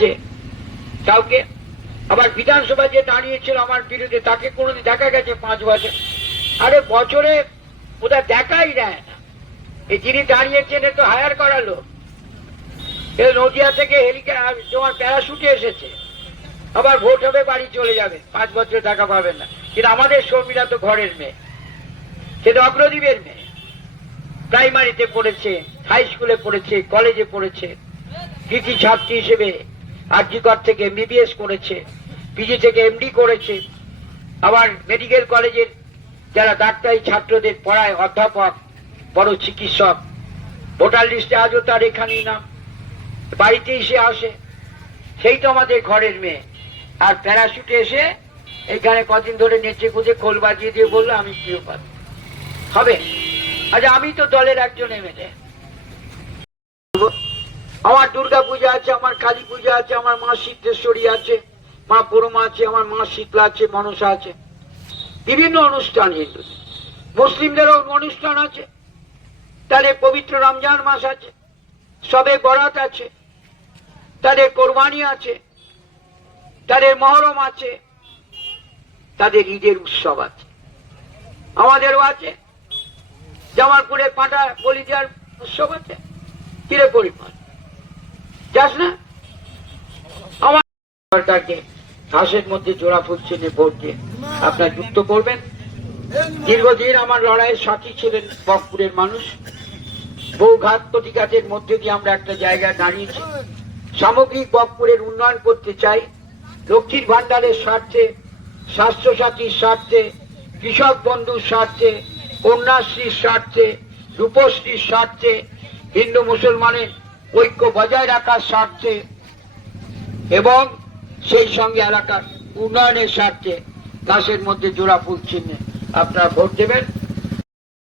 যে কাউকে আবার বিধানসভা যে দাঁড়িয়েছিল আমার বিরুদ্ধে, তাকে কোনোদিন দেখা গেছে পাঁচ বছর। আরে বছরে ওটা দেখাই দেয় না। এই যিনি দাঁড়িয়েছেন তো হায়ার করালো নদিয়া থেকে হেলিকপ্টার তোমার প্যারাশুটে এসেছে। আবার ভোট হবে, বাড়ি চলে যাবে। পাঁচ বছর টাকা পাবেন না। কিন্তু আমাদের শর্মীরা তো ঘরের মেয়ে। সে তো অগ্রদীপের মেয়ে। প্রাইমারিতে পড়েছে, হাই স্কুলে পড়েছে, কলেজে পড়েছে, কৃতি ছাত্রী হিসেবে। আরজিকর থেকে এমবিবিএস করেছে পিজি থেকে এমডি করেছে। আবার মেডিকেল কলেজের যারা ডাক্তারি ছাত্রদের পড়ায় অধ্যাপক, বড় চিকিৎসক, ভোটার লিস্টে আজও তার এখানেই নাম বাড়িতে এসে আসে। সেই তো আমাদের ঘরের মেয়ে। আর প্যারাশুটে এসে এখানে কদিন ধরে নেচে কুদে খোল বাজিয়ে দিয়ে বলল, আমি প্রিয় হবে। আচ্ছা আমি তো দলের একজন এমএলএ আমার দুর্গা পূজা আছে, আমার কালী পূজা আছে, আমার মা সিদ্ধেশ্বরী আছে, মা পরমা আছে, আমার মা শীতলা আছে, মনসা আছে। বিভিন্ন অনুষ্ঠান হিন্দু। মুসলিমদেরও অনুষ্ঠান আছে। তাদের পবিত্র রমজান মাস আছে। সবে বরাত আছে। তাদের কোরবানি আছে। তাদের মহরম আছে। তাদের ঈদের উৎসব আছে। আমাদেরও আছে। জামালপুরে পাটা বলি দেওয়ার উৎসব আছে। কিরে পরিমাণ যাস না। আমার সরকারকে ঘাসের মধ্যে জোড়া ফুল চিহ্নে ভোট আপনার যুক্ত করবেন। দীর্ঘদিন আমার লড়াইয়ের সাথী ছিলেন বকপুরের মানুষ। বহু ঘাত প্রতিঘাতের মধ্যে দিয়ে আমরা একটা জায়গায় দাঁড়িয়েছি। সামগ্রিক বকপুরের উন্নয়ন করতে চাই। লক্ষ্মীর ভান্ডারের স্বার্থে, স্বাস্থ্যসাথীর স্বার্থে, কৃষক বন্ধুর স্বার্থে, কন্যাশ্রীর স্বার্থে, রূপশ্রীর স্বার্থে, হিন্দু মুসলমানের ঐক্য বজায় রাখার স্বার্থে এবং সেই সঙ্গে এলাকার উন্নয়নের স্বার্থে গাছের মধ্যে জোড়া ফুল চিহ্নে আপনারা ভোট দেবেন।